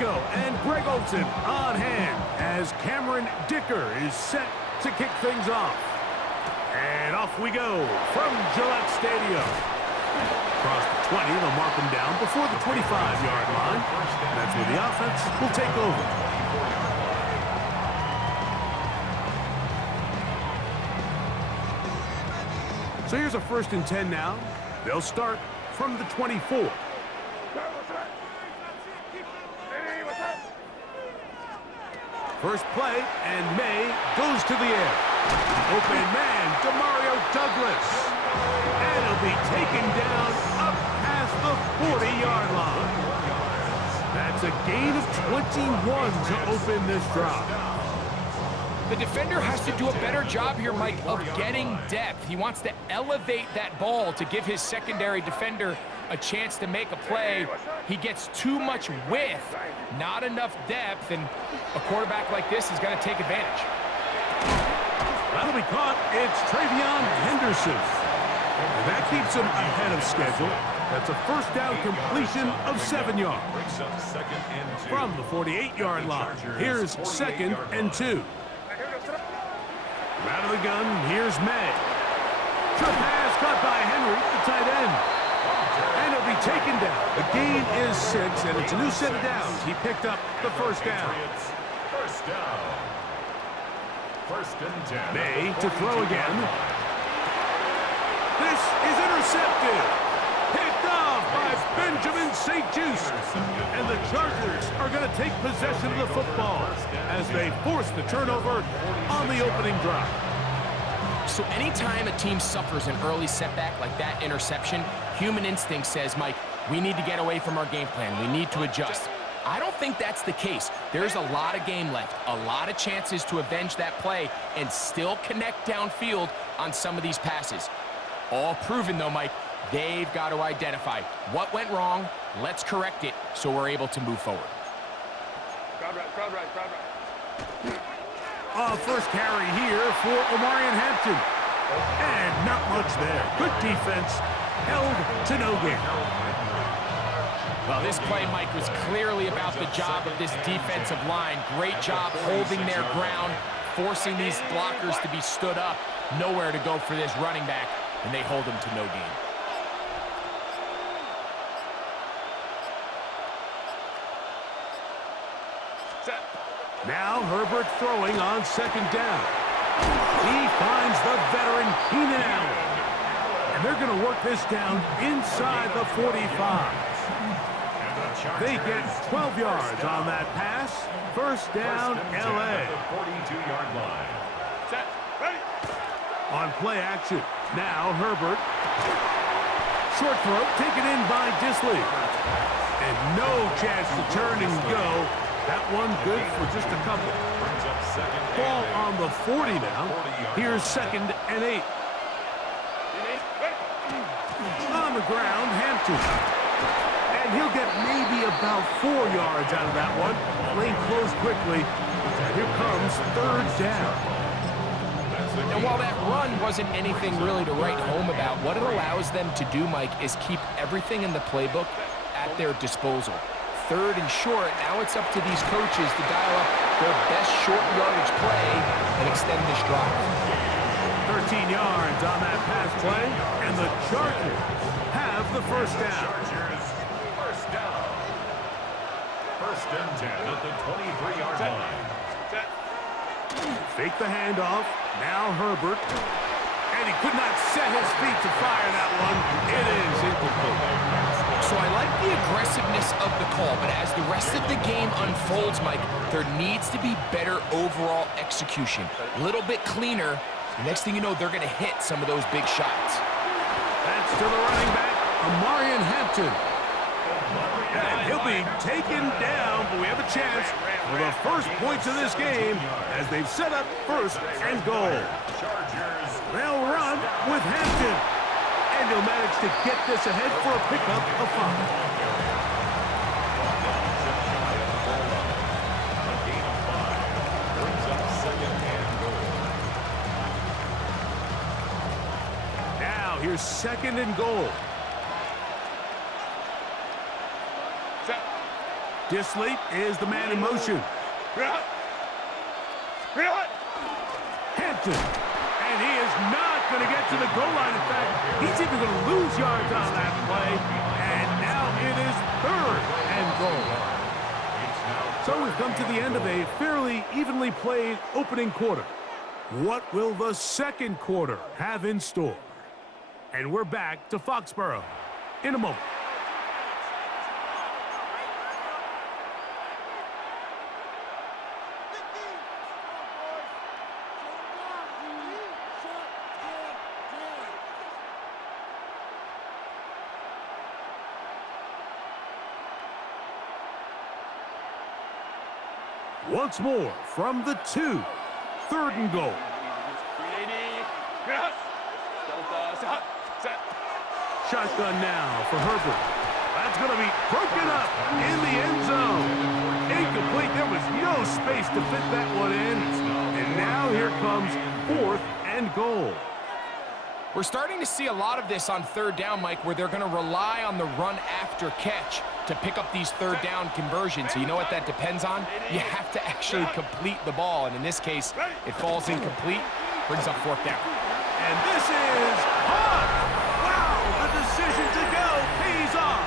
Rico and Greg Olsen on hand as Cameron Dicker is set to kick things off. And off we go from Gillette Stadium. Across the 20, they'll mark them down before the 25-yard line. That's where the offense will take over. So here's a 1st and 10 now. They'll start from the 24. First play, and May goes to the air. Open man, Demario Douglas. And he'll be taken down up past the 40-yard line. That's a gain of 21 to open this drive. The defender has to do a better job here, Mike, of getting depth. He wants to elevate that ball to give his secondary defender a chance to make a play. He gets too much width, not enough depth, and a quarterback like this is going to take advantage. That'll be caught. It's Travion Henderson. And that keeps him ahead of schedule. That's a 1st down completion of 7 yards. From the 48-yard line, here's 2nd and 2. Out of the gun, here's May. Short pass caught by Henry, the tight end. And it'll be taken down. The gain is 6, and it's a new set of downs. He picked up the 1st down. First and 10. May to throw again. This is intercepted. Picked off by Benjamin St-Juste. And the Chargers are going to take possession of the football as they force the turnover on the opening drive. So anytime a team suffers an early setback like that interception, human instinct says, Mike, we need to get away from our game plan. We need to adjust. I don't think that's the case. There's a lot of game left, a lot of chances to avenge that play and still connect downfield on some of these passes. All proven, though, Mike, they've got to identify what went wrong, let's correct it so we're able to move forward. Crowd right. First carry here for Omarion Hampton. And not much there. Good defense, held to no gain. Well, this play, Mike, was clearly about the job of this defensive line. Great job holding their ground, forcing these blockers to be stood up. Nowhere to go for this running back, and they hold him to no gain. Now Herbert throwing on 2nd down. He finds the veteran Keenan Allen. And they're going to work this down inside the 45. They get 12 yards on that pass. 1st down, L.A. On play action. Now Herbert. Short throw taken in by Disley. And no chance to turn and go. That one good for just a couple. Ball on the 40 now. Here's 2nd and 8. On the ground, Hampton. And he'll get maybe about 4 yards out of that one. Lane closed quickly. And here comes 3rd down. And while that run wasn't anything really to write home about, what it allows them to do, Mike, is keep everything in the playbook at their disposal. 3rd and short, now it's up to these coaches to dial up their best short yardage play and extend this drive. 13 yards on that pass play, and the Chargers have the 1st down. First and 10 at the 23-yard line. Fake the handoff. Now Herbert. And he could not set his feet to fire that one. It is incomplete. So I like the aggressiveness of the call, but as the rest of the game unfolds, Mike, there needs to be better overall execution. A little bit cleaner. The next thing you know, they're going to hit some of those big shots. That's to the running back, Omarion Hampton. And he'll be taken down, but we have a chance for the first points of this game as they've set up 1st and goal. They'll run with Hampton. And he'll manage to get this ahead for a pickup of 5. Now here's 2nd and goal. Disley is the man in motion. Hampton. And he is not going to get to the goal line. In fact, he's even going to lose yards on that play. And now it is 3rd and goal. So we've come to the end of a fairly evenly played opening quarter. What will the second quarter have in store? And we're back to Foxborough in a moment. Once more from the 2, 3rd and goal. Shotgun now for Herbert. That's going to be broken up in the end zone. Incomplete. There was no space to fit that one in. And now here comes 4th and goal. We're starting to see a lot of this on 3rd down, Mike, where they're going to rely on the run after catch to pick up these 3rd down conversions. So you know what that depends on? You have to actually complete the ball. And in this case, it falls incomplete, brings up 4th down. And this is hot. Wow, the decision to go pays off.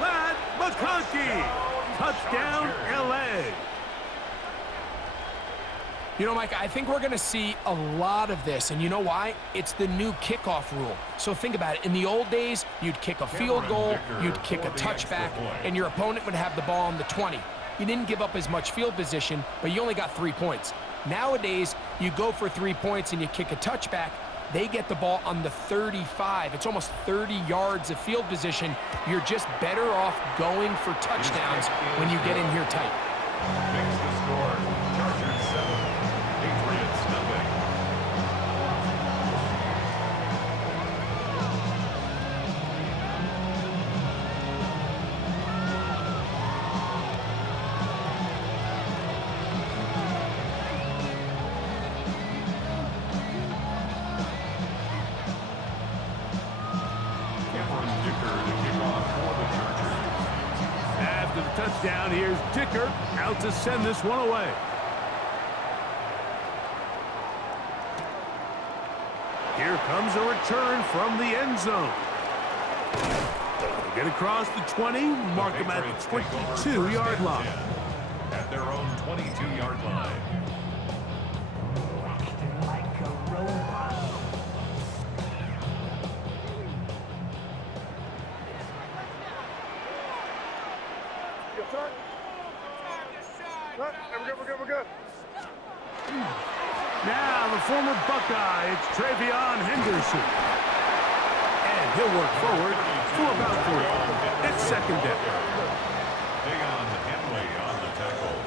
Lad McConkey, touchdown, LA. You know, Mike, I think we're going to see a lot of this, and you know why? It's the new kickoff rule. So think about it. In the old days, you'd kick a field goal, you'd kick a touchback, and your opponent would have the ball on the 20. You didn't give up as much field position, but you only got 3 points. Nowadays, you go for 3 points and you kick a touchback, they get the ball on the 35. It's almost 30 yards of field position. You're just better off going for touchdowns when you get in here tight. Makes the score. Chargers 7, Patriots nothing. After the touchdown, here's Dicker out to send this one away. Here comes a return from the end zone. Get across the 20, mark him at the 22-yard line. At their own 22-yard line. We're good. Now the former Buckeye, it's Travion Henderson. And he'll work forward for about 3. It's 2nd down. Dayon Henley on the tackle.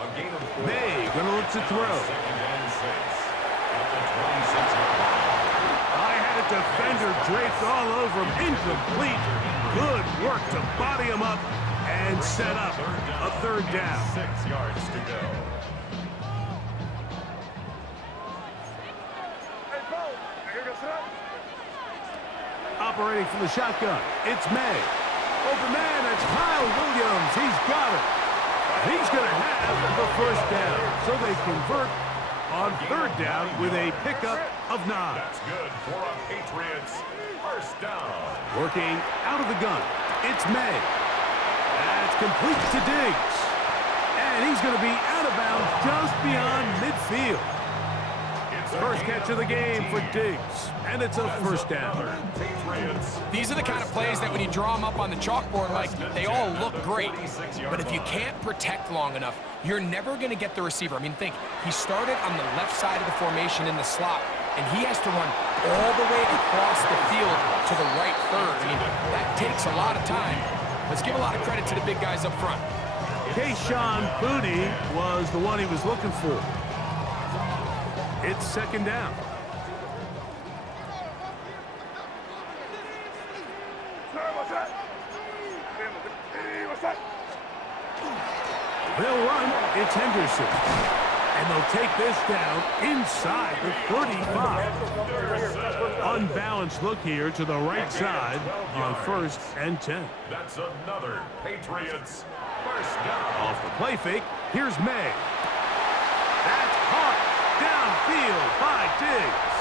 A gain of 4. May gonna look to throw. 2nd and 6. At the 26-yard line. I had a defender draped all over him. Incomplete. Good work to body him up and set up a 3rd down. 6 yards to go. Operating from the shotgun, it's May. Open man, it's Kyle Williams. He's got it. He's going to have the 1st down. So they convert on 3rd down with a pickup of 9. That's good for a Patriots 1st down. Working out of the gun, it's May. That's complete to Diggs. And he's going to be out of bounds just beyond midfield. First catch of the game for Diggs, and it's a 1st down. These are the kind of plays that when you draw them up on the chalkboard, Mike, they all look great. But if you can't protect long enough, you're never going to get the receiver. I mean, think, he started on the left side of the formation in the slot, and he has to run all the way across the field to the right third. I mean, that takes a lot of time. Let's give a lot of credit to the big guys up front. Kayshon Boutte was the one he was looking for. It's 2nd down. They'll run. It's Henderson. And they'll take this down inside the 35. Unbalanced look here to the right side on 1st and 10. That's another Patriots First down. Off the play fake, here's May. That's caught downfield by Diggs.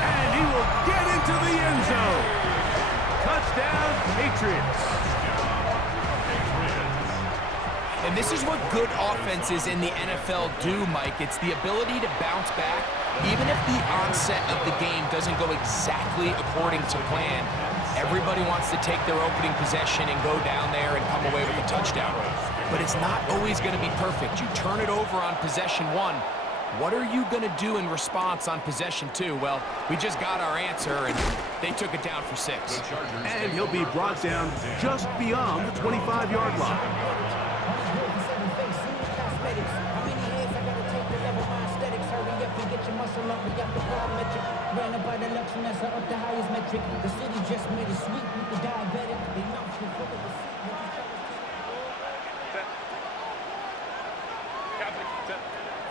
And he will get into the end zone. Touchdown, Patriots. And this is what good offenses in the NFL do, Mike. It's the ability to bounce back, even if the onset of the game doesn't go exactly according to plan. Everybody wants to take their opening possession and go down there and come away with a touchdown. But it's not always going to be perfect. You turn it over on possession one. What are you going to do in response on possession two? Well, we just got our answer, and they took it down for 6. And he'll be brought down just beyond the 25-yard line.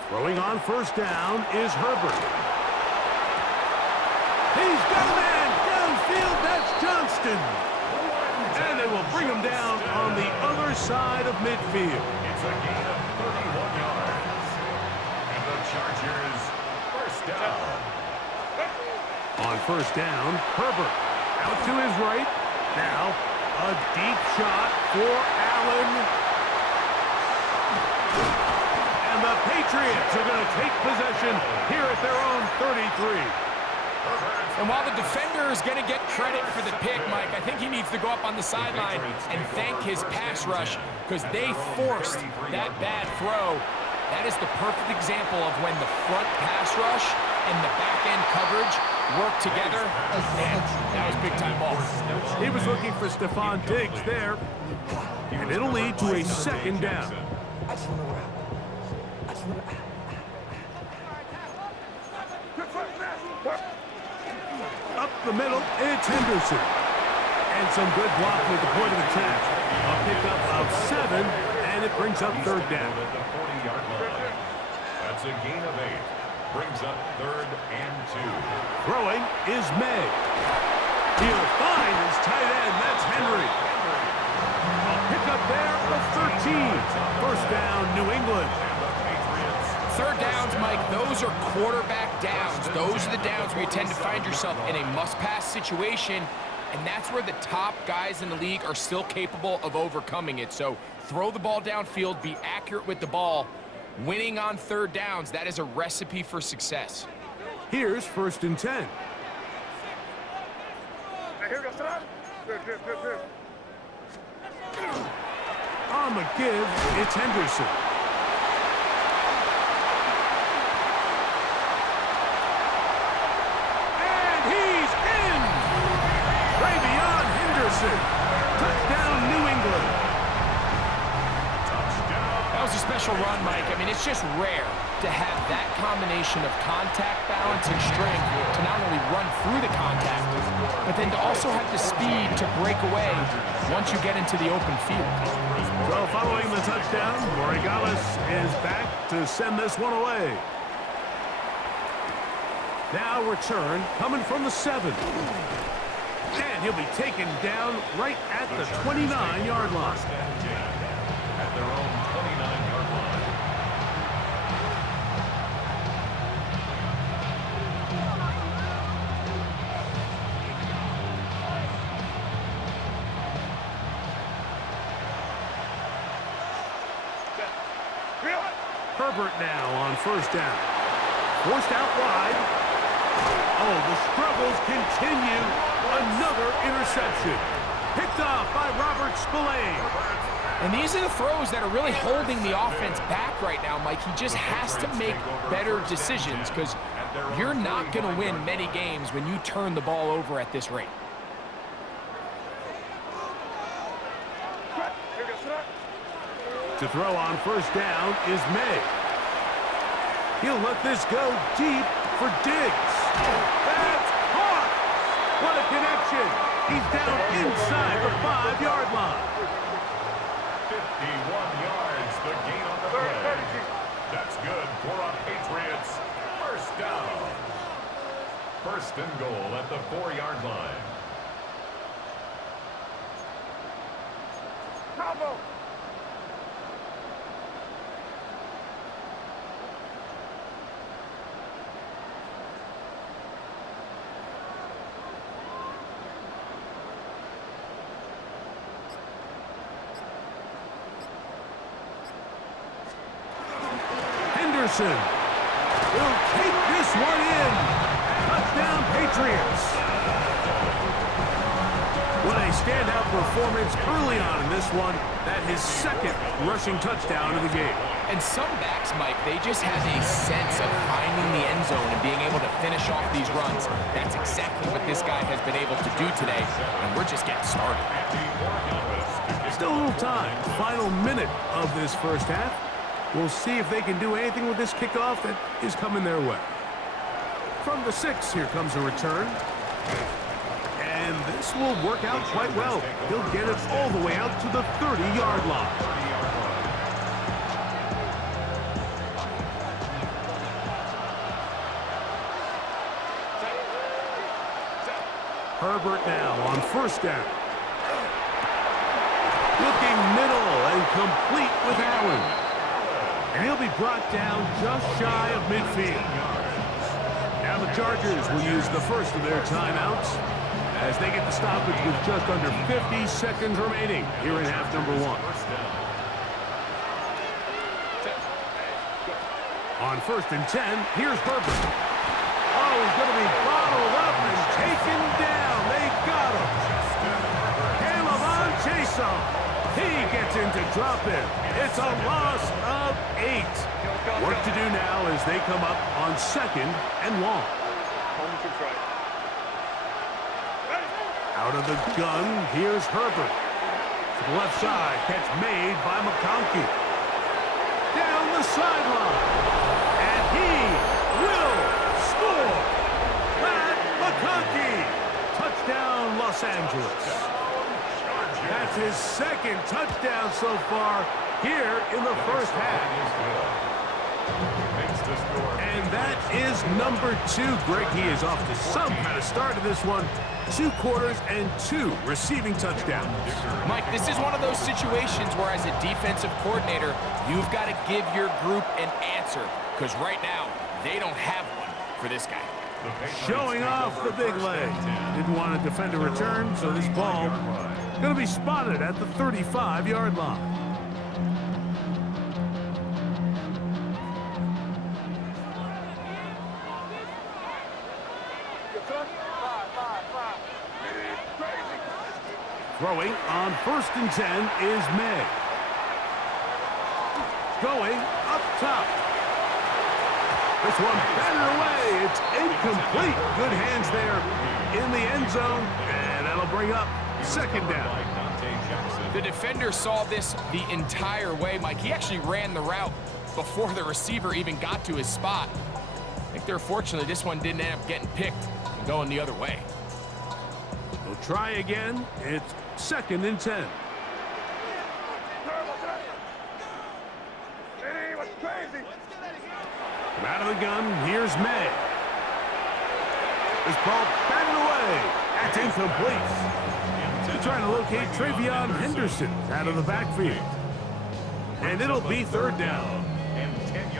Throwing on first down is Herbert. He's got a man downfield. That's Johnston. And they will bring him down on the other side of midfield. It's a gain of 31 yards. And the Chargers first down. On first down, Herbert out to his right. Now, a deep shot for Allen. And the Patriots are going to take possession here at their own 33. And while the defender is going to get credit for the pick, Mike, I think he needs to go up on the sideline and thank his pass rush because they forced that bad throw. That is the perfect example of when the front pass rush and the back-end coverage work together. Man, that was big-time ball. He was looking for Stephon Diggs there, and it'll lead to a second down. Up the middle, it's Henderson. And some good blocking at the point of attack. A pickup of 7, and it brings up third down. At the 40-yard line. That's a gain of 8. Brings up 3rd and 2. Throwing is May. He'll find his tight end. That's Henry. A pickup there of 13. First down, New England. Third downs, Mike, those are quarterback downs. Those are the downs where you tend to find yourself in a must-pass situation, and that's where the top guys in the league are still capable of overcoming it. So throw the ball downfield, be accurate with the ball. Winning on third downs, that is a recipe for success. Here's 1st and 10. On the give, it's Henderson. And he's in! Travion Henderson. Touchdown, New England. That was a special run, Mike. I mean, it's just rare to have that combination of contact balance and strength to not only run through the contact, but then to also have the speed to break away once you get into the open field. So following the touchdown, Morigales is back to send this one away. Now return coming from the 7. And he'll be taken down right at the 29-yard line. At their own 29-yard line. Herbert now on first down. Forced out wide. Oh, the struggles continue. Another interception. Picked off by Robert Spillane. And these are the throws that are really holding the offense back right now, Mike. He just has to make better decisions because you're not going to win many games when you turn the ball over at this rate. To throw on first down is May. He'll let this go deep for Diggs. That's caught! What a connection! He's down inside the 5-yard line. 51 yards, the gain on the play. That's good for a Patriots first down. First and goal at the 4-yard line. Henderson will take this one in. Touchdown, Patriots. What a standout performance early on in this one. That his second rushing touchdown of the game. And some backs, Mike, they just have a sense of finding the end zone and being able to finish off these runs. That's exactly what this guy has been able to do today, and we're just getting started. Still a little time. Final minute of this first half. We'll see if they can do anything with this kickoff that is coming their way. From the 6, here comes a return. And this will work out quite well. He'll get it all the way out to the 30-yard line. Herbert now on first down. Looking middle and complete with Allen. And he'll be brought down just shy of midfield. Now the Chargers will use the first of their timeouts as they get the stoppage with just under 50 seconds remaining here in half number 1. On first and 10, here's Herbert. Oh, he's going to be bottled up and taken down. They got him. Caleb on chase him. He gets in to drop it. It's a loss of 8. Work to do now as they come up on second and long. Out of the gun, here's Herbert. To the left side, catch made by McConkey. Down the sideline. And he will score. Pat McConkey. Touchdown, Los Angeles. That's his second touchdown so far here in the first half. And that is number 2. Greg, he is off to some kind of start in this one. 2 quarters and 2 receiving touchdowns. Mike, this is one of those situations where as a defensive coordinator, you've got to give your group an answer. Because right now, they don't have one for this guy. Showing off the big leg. Didn't want to defend a return, so this ball going to be spotted at the 35-yard line. Throwing on first and 10 is May. Going up top. This one batted away. It's incomplete. Good hands there in the end zone, and that'll bring up second down. The defender saw this the entire way, Mike. He actually ran the route before the receiver even got to his spot. I think they're fortunate this one didn't end up getting picked and going the other way. They'll try again. It's second and 10. Out of the gun, here's May. This ball batted away. That's incomplete. They're trying to locate Travion Henderson out of the backfield. And it'll be third down.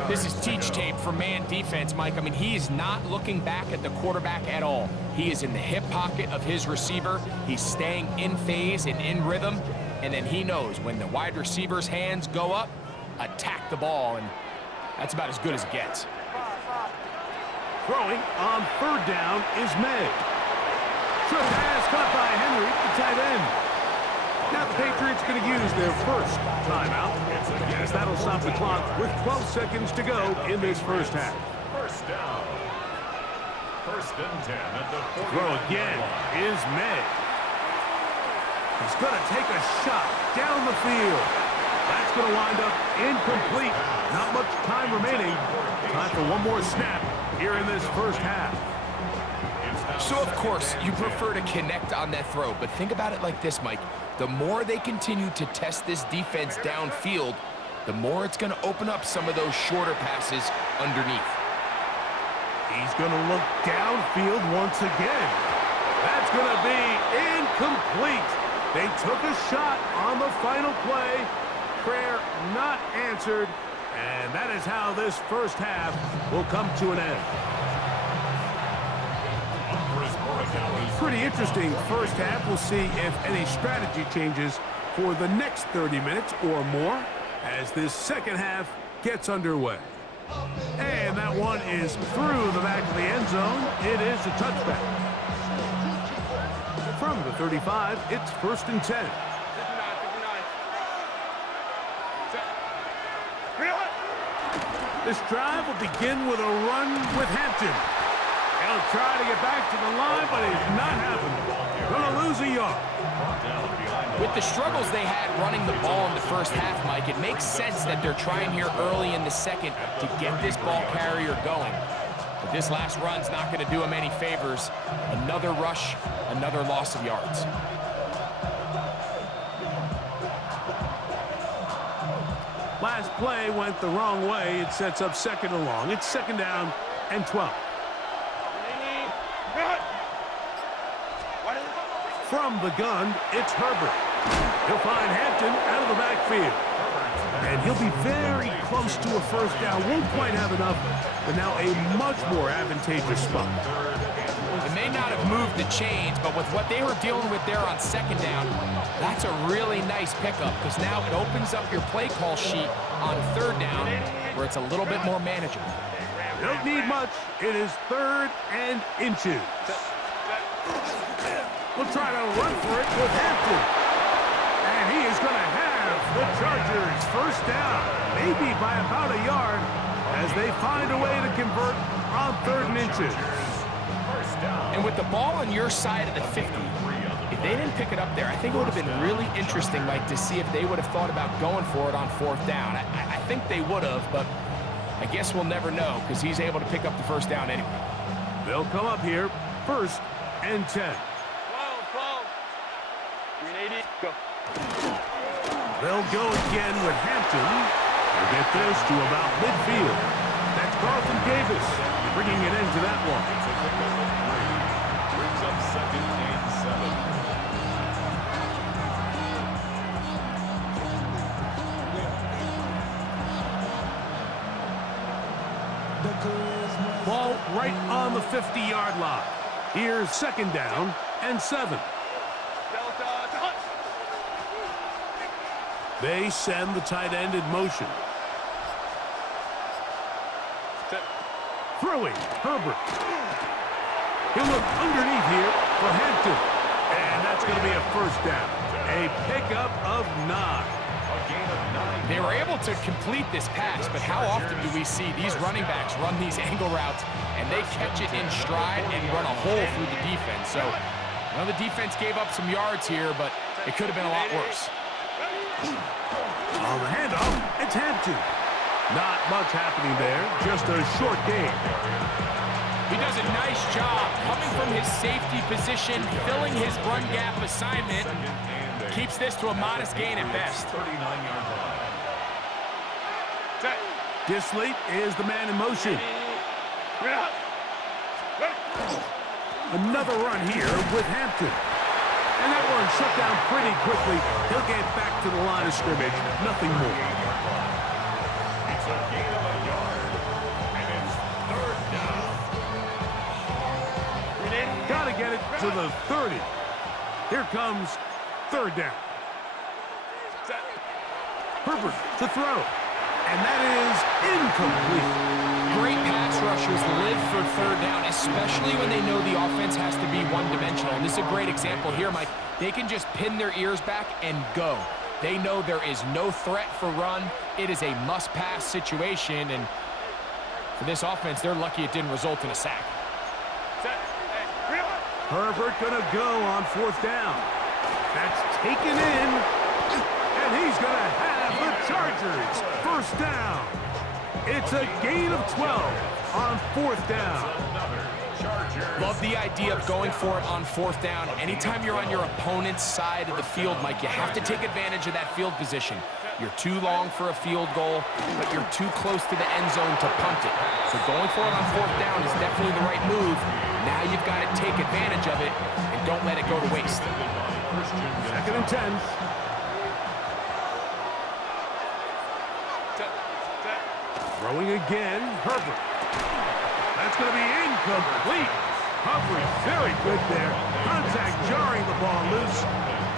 This is teach tape for man defense, Mike. I mean, he is not looking back at the quarterback at all. He is in the hip pocket of his receiver. He's staying in phase and in rhythm. And then he knows when the wide receiver's hands go up, attack the ball. And that's about as good as it gets. Throwing on third down is May. Short pass caught by Henry, the tight end. Now the Patriots going to use their first timeout, as that'll stop the clock with 12 seconds to go in this first half. First down. First and 10 at the 40. Throw again is May. He's going to take a shot down the field. That's going to wind up incomplete. Not much time remaining. Time for one more snap here in this first half. So, of course, you prefer to connect on that throw, but think about it like this, Mike. The more they continue to test this defense downfield, the more it's going to open up some of those shorter passes underneath. He's going to look downfield once again. That's going to be incomplete. They took a shot on the final play. Prayer not answered. And that is how this first half will come to an end. Pretty interesting first half. We'll see if any strategy changes for the next 30 minutes or more as this second half gets underway. And that one is through the back of the end zone. It is a touchback. From the 35, it's 1st and 10. 59, 59. This drive will begin with a run with Hampton. He'll try to get back to the line, but it's not happening. Gonna lose a yard. With the struggles they had running the ball in the first half, Mike, it makes sense that they're trying here early in the second to get this ball carrier going. But this last run's not going to do him any favors. Another rush, another loss of yards. Last play went the wrong way. It sets up 2nd and long. It's 2nd down and 12. From the gun, it's Herbert. He'll find Hampton out of the backfield. And he'll be very close to a 1st down. Won't quite have enough, but now a much more advantageous spot. They may not have moved the chains, but with what they were dealing with there on 2nd down, that's a really nice pickup because now it opens up your play call sheet on 3rd down where it's a little bit more manageable. Don't need much. It is 3rd and inches. We'll try to run for it with Hampton. And he is going to have the Chargers 1st down, maybe by about a yard, as they find a way to convert on 3rd and inches. And with the ball on your side of the 50, if they didn't pick it up there, I think it would have been really interesting, Mike, to see if they would have thought about going for it on 4th down. I think they would have, but I guess we'll never know because he's able to pick up the 1st down anyway. They'll come up here 1st and 10. 380, go. They'll go again with Hampton. They'll get this to about midfield. That's Carlton Davis bringing it into that one. Brings up 2nd and 7. Ball right on the 50-yard line. Here's 2nd down and 7. They send the tight end in motion. Throwing, Herbert. He'll look underneath here for Hampton. And that's going to be a 1st down. A pickup of 9. They were able to complete this pass, but how often do we see these running backs run these angle routes and they catch it in stride and run a hole through the defense? So, well, the defense gave up some yards here, but it could have been a lot worse. On the handoff, it's Hampton. Not much happening there, just a short game. He does a nice job coming from his safety position, filling his run gap assignment. Keeps this to a modest gain at best. 39-yard line. Disley is the man in motion. Another run here with Hampton. And that one shut down pretty quickly. He'll get back to the line of scrimmage. Nothing more. It's a gain of a yard. And it's 3rd down. Got to get it to the 30. Here comes 3rd down. Herbert to throw. And that is incomplete. Great pass rushers live for 3rd down, especially when they know the offense has to be one-dimensional. And this is a great example here, Mike. They can just pin their ears back and go. They know there is no threat for run. It is a must-pass situation, and for this offense, they're lucky it didn't result in a sack. Herbert gonna go on 4th down. That's taken in, and he's gonna have the Chargers 1st down. It's a gain of 12 on 4th down. Love the idea of going for it on 4th down. Anytime you're on your opponent's side of the field, Mike, you have to take advantage of that field position. You're too long for a field goal, but you're too close to the end zone to punt it. So going for it on 4th down is definitely the right move. Now you've got to take advantage of it and don't let it go to waste. 2nd and 10. Throwing again, Herbert. That's going to be incomplete. Humphrey, very good there. Contact jarring the ball loose,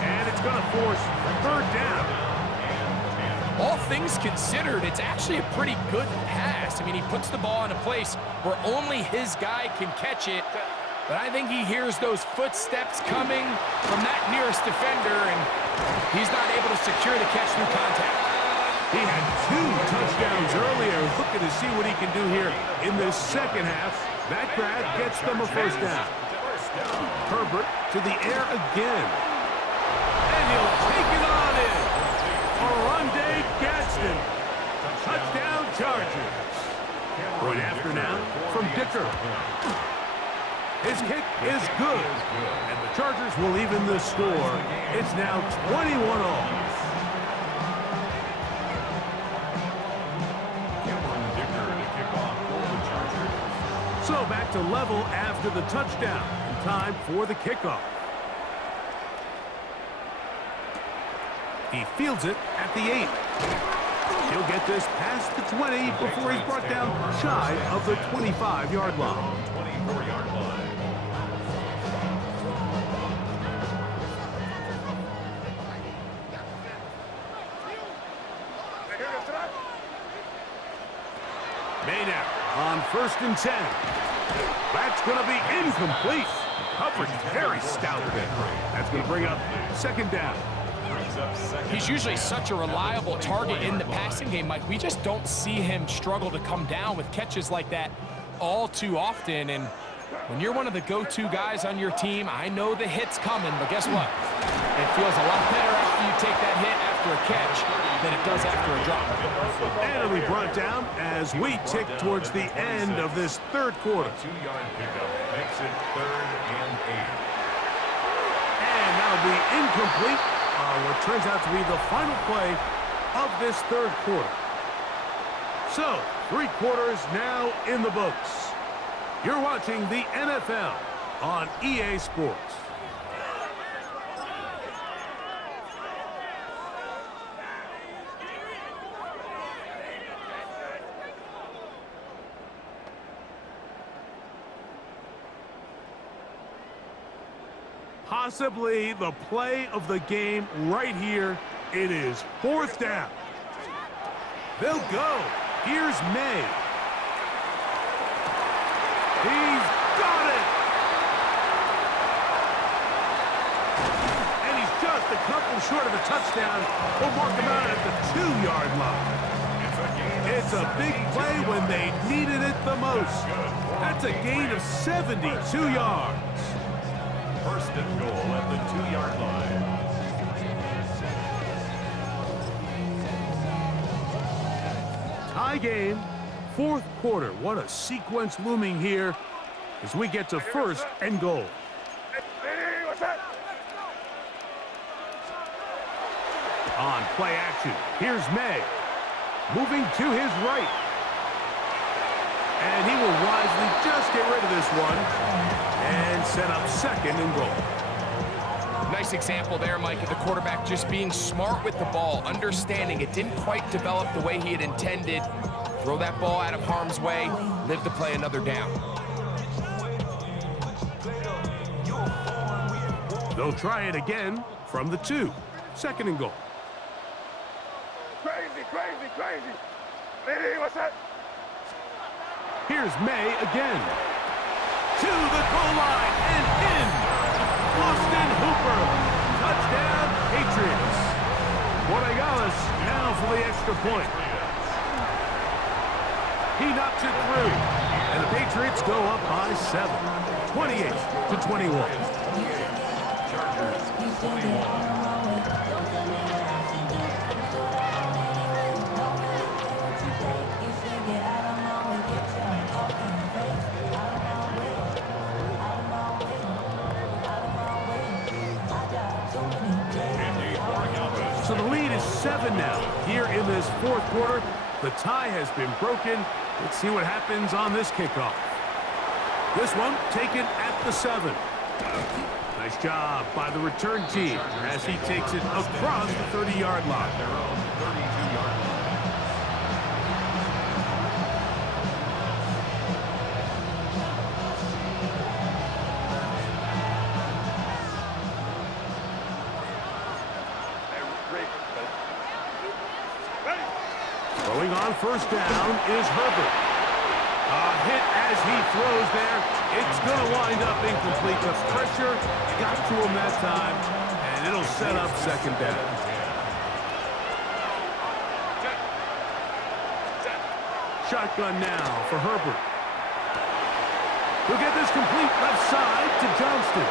and it's going to force 3rd down. all things considered, it's actually a pretty good pass. I mean, he puts the ball in a place where only his guy can catch it. But I think he hears those footsteps coming from that nearest defender, and he's not able to secure the catch through contact. He had 2 touchdowns earlier. Looking to see what he can do here in this second half. That grab gets them a first down. Herbert to the air again. And he'll take it on in. Oronde Gadsden. Touchdown Chargers. Point after now from Dicker. His kick is good. And the Chargers will even the score. It's now 21-all. So back to level after the touchdown. And time for the kickoff. He fields it at the 8. He'll get this past the 20 before he's brought down shy of the 25-yard line. 24-yard line. Maynard on 1st and 10. That's going to be incomplete. Coverage very stout there. That's going to bring up second down. He's usually such a reliable target in the passing game, Mike. We just don't see him struggle to come down with catches like that all too often. And when you're one of the go-to guys on your team, I know the hit's coming, but guess what? It feels a lot better after you take that hit after a catch than it does after a drop. And it'll be brought down as we tick towards the end of this third quarter. 2-yard pickup makes it 3rd and 8. And that'll be incomplete on what turns out to be the final play of this third quarter. So, 3 quarters now in the books. You're watching the NFL on EA Sports. Possibly the play of the game right here. It is 4th down. They'll go. Here's May. He's got it. And he's just a couple short of a touchdown. We'll mark him out at the 2-yard line. It's a big play when they needed it the most. That's a gain of 72 yards. 1st and goal at the 2-yard line. Tie game, 4th quarter. What a sequence looming here as we get to 1st and goal. On play action, here's May. Moving to his right. And he will wisely just get rid of this one and set up 2nd and goal. Nice example there, Mike, of the quarterback just being smart with the ball, understanding it didn't quite develop the way he had intended. Throw that ball out of harm's way, live to play another down. They'll try it again from the 2. 2nd and goal. Crazy. Hey, what's that? Here's May again. To the goal line and in. Austin Hooper. Touchdown, Patriots. Borregales now for the extra point. He knocks it through. And the Patriots go up by 7. 28-21. Chargers 21. So the lead is 7 now. Here in this 4th quarter, the tie has been broken. Let's see what happens on this kickoff. This one taken at the 7. Nice job by the return team as he takes it across the 30-yard line. Their own 32-yard line. Throwing on first down is Herbert. A hit as he throws there. It's going to wind up incomplete. The pressure got to him that time, and it'll set up second down. Shotgun now for Herbert. He'll get this complete left side to Johnston.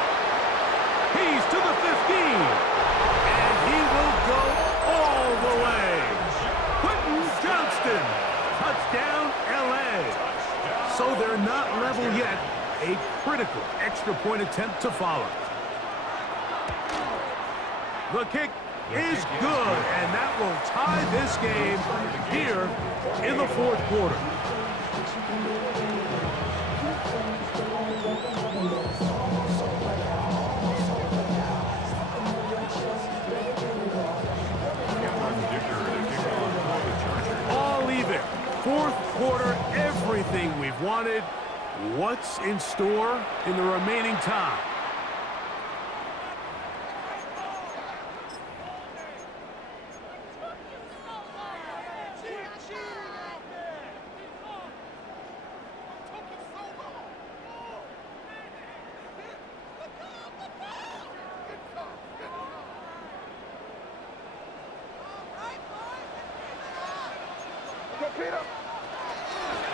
He's to the 15. And he will go all the way. Quentin Johnston. Touchdown, L.A. So they're not level yet. A critical extra point attempt to follow. The kick is good, and that will tie this game here in the fourth quarter. All even. Fourth quarter, everything we've wanted. What's in store in the remaining time?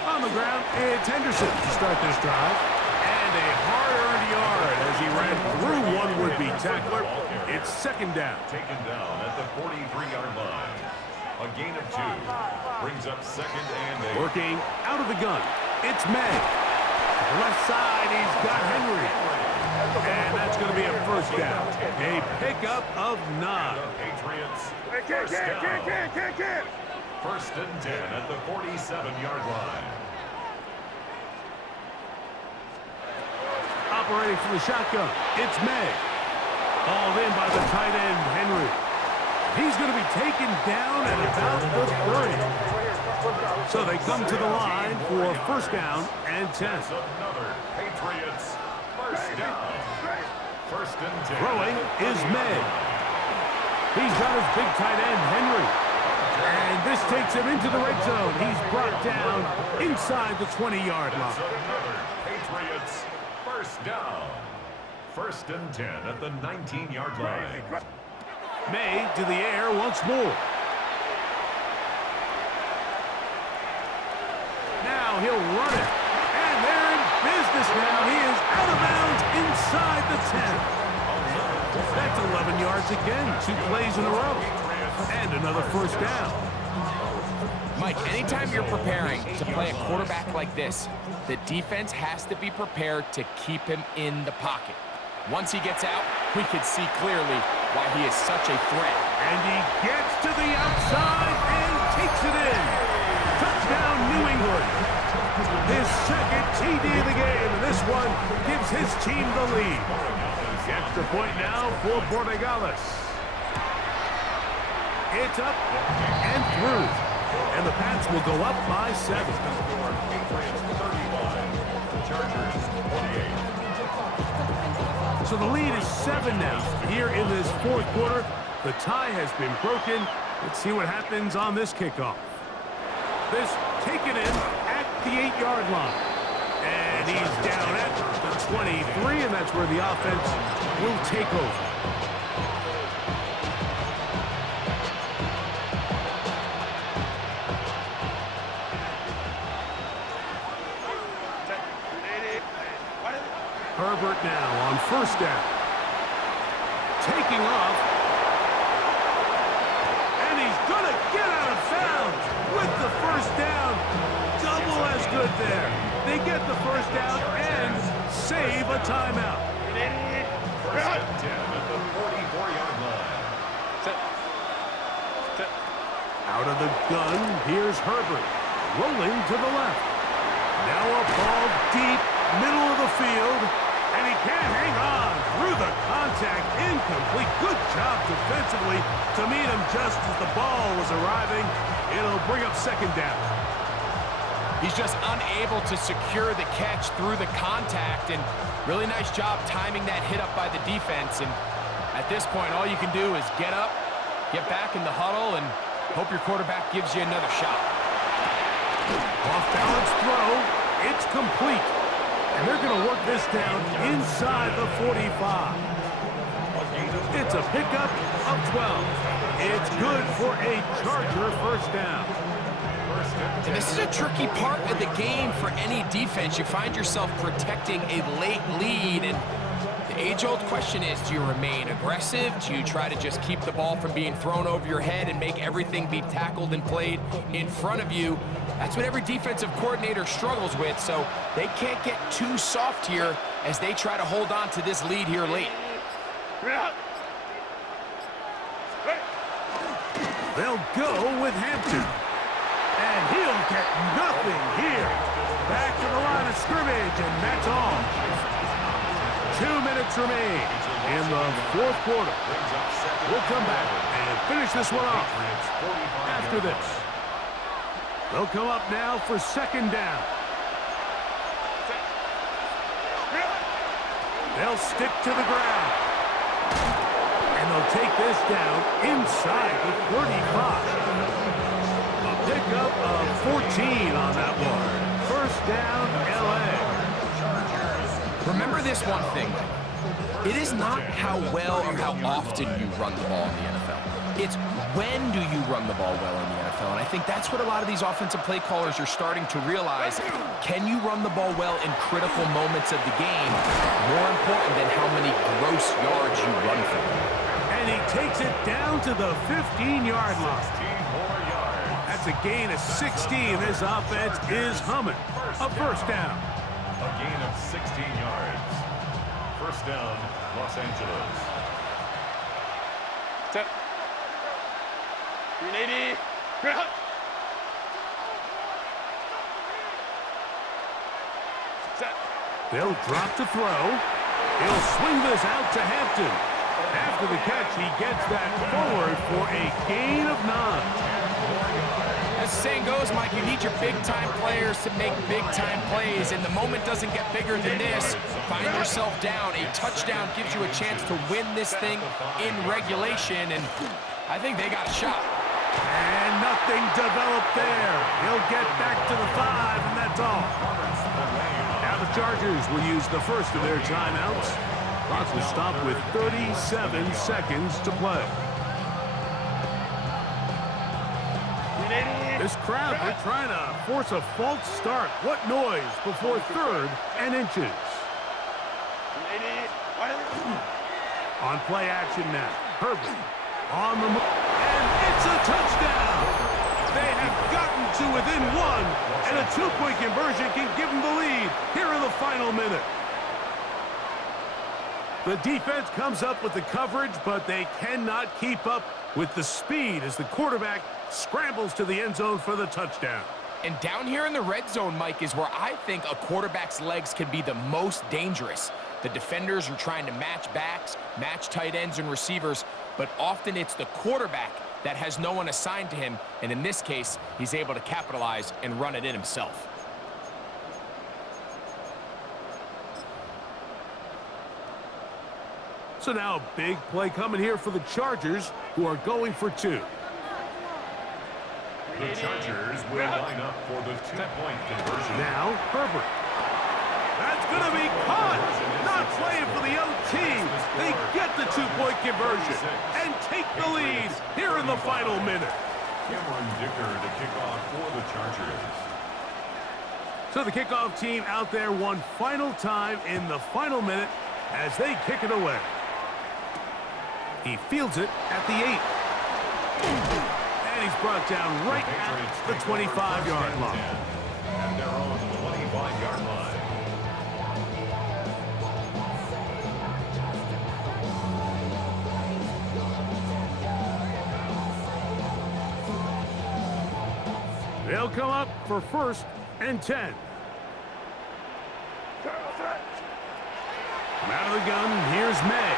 On the ground, it's Henderson to start this drive. And a hard-earned yard as he ran through one would-be tackler. It's second down. Taken down at the 43-yard line. A gain of 2. Brings up second and 8. Working out of the gun. It's May. To the left side, he's got Henry. And that's going to be a first down. A pickup of 9. Patriots. Can't. First and 10 at the 47-yard line. Operating from the shotgun, it's May. Hauled in by the tight end, Henry. He's going to be taken down at about the 30. So they come to the line for first down and 10. Another Patriots first down. First and 10. Throwing is May. He's got his big tight end, Henry. And this takes him into the red zone. He's brought down inside the 20-yard line. Another Patriots first down. First and 10 at the 19-yard line. May to the air once more. Now he'll run it. And they're in business now. He is out of bounds inside the 10. That's 11 yards again. 2 plays in a row. And another first down. Mike, anytime you're preparing to play a quarterback like this, the defense has to be prepared to keep him in the pocket. Once he gets out, we can see clearly why he is such a threat. And he gets to the outside and takes it in. Touchdown, New England. His second TD of the game, and this one gives his team the lead. Extra point now for Borregales. It's up and through. And the Pats will go up by 7. So the lead is 7 now. Here in this fourth quarter, the tie has been broken. Let's see what happens on this kickoff. This taken in at the 8-yard line. And he's down at the 23, and that's where the offense will take over. Herbert now on first down. Taking off. And he's going to get out of bounds with the first down. Double as good there. They get the first down and save a timeout. First and 10 at the 44-yard line. Out of the gun, here's Herbert. Rolling to the left. Now a ball deep, middle of the field. And he can't hang on through the contact. Incomplete. Good job defensively to meet him just as the ball was arriving. It'll bring up second down. He's just unable to secure the catch through the contact, and really nice job timing that hit up by the defense. And at this point, all you can do is get up, get back in the huddle, and hope your quarterback gives you another shot. Off-balance throw. It's complete. And they're going to work this down inside the 45. It's a pickup of 12. It's good for a Charger first down. And this is a tricky part of the game for any defense. You find yourself protecting a late lead, and the age-old question is, do you remain aggressive? Do you try to just keep the ball from being thrown over your head and make everything be tackled and played in front of you? That's what every defensive coordinator struggles with, so they can't get too soft here as they try to hold on to this lead here late. They'll go with Hampton. And he'll get nothing here. Back to the line of scrimmage, and that's all. 2 minutes remain in the fourth quarter. We'll come back and finish this one off after this. They'll come up now for second down. They'll stick to the ground. And they'll take this down inside the 35. A pickup of 14 on that one. First down, L.A. Remember this one thing. It is not how well or how often you run the ball in the NFL. It's when do you run the ball well in the NFL. And I think that's what a lot of these offensive play callers are starting to realize. Can you run the ball well in critical moments of the game? More important than how many gross yards you run for. And he takes it down to the 15-yard line. That's a gain of 16. This offense is humming. A first down. A gain of 16 yards. First down, Los Angeles. Set. 380. Set. They'll drop to throw. He'll swing this out to Hampton. After the catch, he gets that forward for a gain of 9. As the saying goes, Mike, you need your big-time players to make big-time plays, and the moment doesn't get bigger than this. Find yourself down. A touchdown gives you a chance to win this thing in regulation, and I think they got a shot. And nothing developed there. He'll get back to the 5, and that's all. Now the Chargers will use the first of their timeouts. Clock will stop with 37 seconds to play. This crowd, they're trying to force a false start. What noise before third and inches. On play action now. Herbert on the move. And it's a touchdown. They have gotten to within one. And a 2-point conversion can give them the lead here in the final minute. The defense comes up with the coverage, but they cannot keep up with the speed as the quarterback scrambles to the end zone for the touchdown. And down here in the red zone, Mike, is where I think a quarterback's legs can be the most dangerous. The defenders are trying to match backs, match tight ends and receivers, but often it's the quarterback that has no one assigned to him, and in this case, he's able to capitalize and run it in himself. So now a big play coming here for the Chargers, who are going for 2. The Chargers will line up for the 2-point conversion. Now, Herbert. That's going to be caught. Not playing for the OT. They get the 2-point conversion and take the lead here in the final minute. Cameron Dicker to kick off for the Chargers. So the kickoff team out there one final time in the final minute as they kick it away. He fields it at the 8. And he's brought down right at the 25-yard line. At their own 25-yard line. They'll come up for first and 10. From out of the gun, here's May.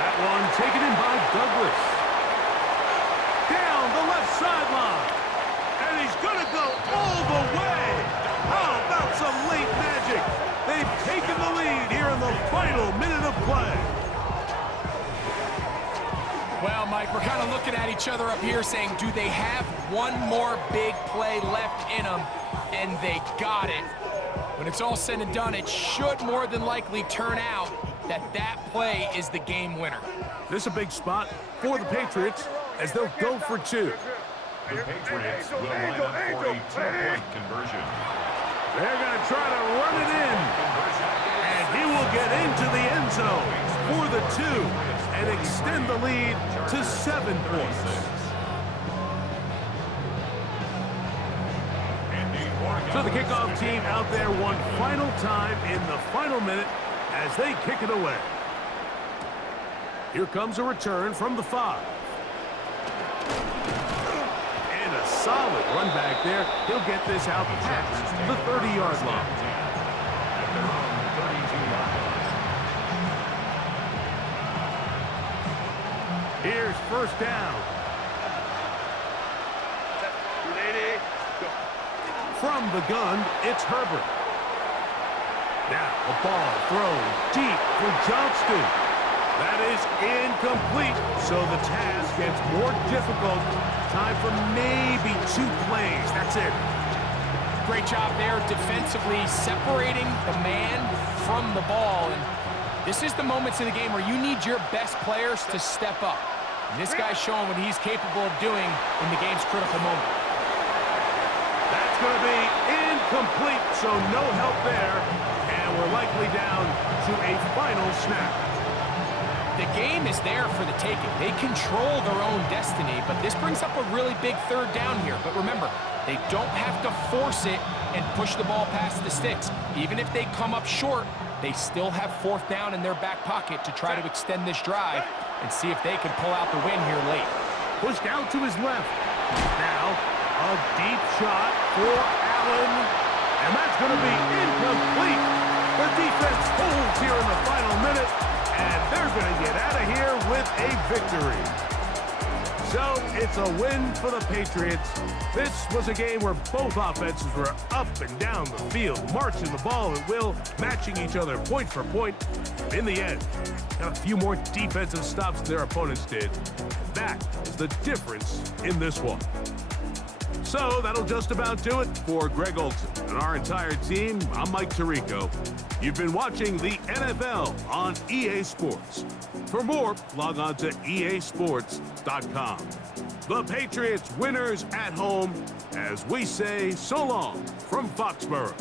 That one taken in by Douglas. Down the left sideline. And he's going to go all the way. How about some late magic? They've taken the lead here in the final minute of play. Well, Mike, we're kind of looking at each other up here saying, do they have one more big play left in them, and they got it. When it's all said and done, it should more than likely turn out that play is the game winner. This is a big spot for the Patriots as they'll go for two. The Patriots will line up for a two-point conversion. They're going to try to run it in. And he will get into the end zone for the two and extend the lead to 7 points. So the kickoff team out there one final time in the final minute as they kick it away. Here comes a return from the 5. And a solid run back there. He'll get this out past the 30-yard line. Here's first down. From the gun, it's Herbert. Now a ball thrown deep for Johnston. That is incomplete, so the task gets more difficult. Time for maybe 2 plays. That's it. Great job there defensively, separating the man from the ball. And this is the moments in the game where you need your best players to step up. And this guy's showing what he's capable of doing in the game's critical moment. That's going to be incomplete, so no help there. And we're likely down to a final snap. The game is there for the taking. They control their own destiny, but this brings up a really big third down here. But remember, they don't have to force it and push the ball past the sticks. Even if they come up short, they still have 4th down in their back pocket to try to extend this drive and see if they can pull out the win here late. Pushed out to his left. Now, a deep shot for Allen. And that's going to be incomplete. The defense holds here in the final minute. And they're going to get out of here with a victory. So it's a win for the Patriots. This was a game where both offenses were up and down the field, marching the ball at will, matching each other point for point. In the end, got a few more defensive stops than their opponents did. That is the difference in this one. So that'll just about do it for Greg Olson and our entire team. I'm Mike Tirico. You've been watching the NFL on EA Sports. For more, log on to easports.com. The Patriots winners at home as we say so long from Foxborough.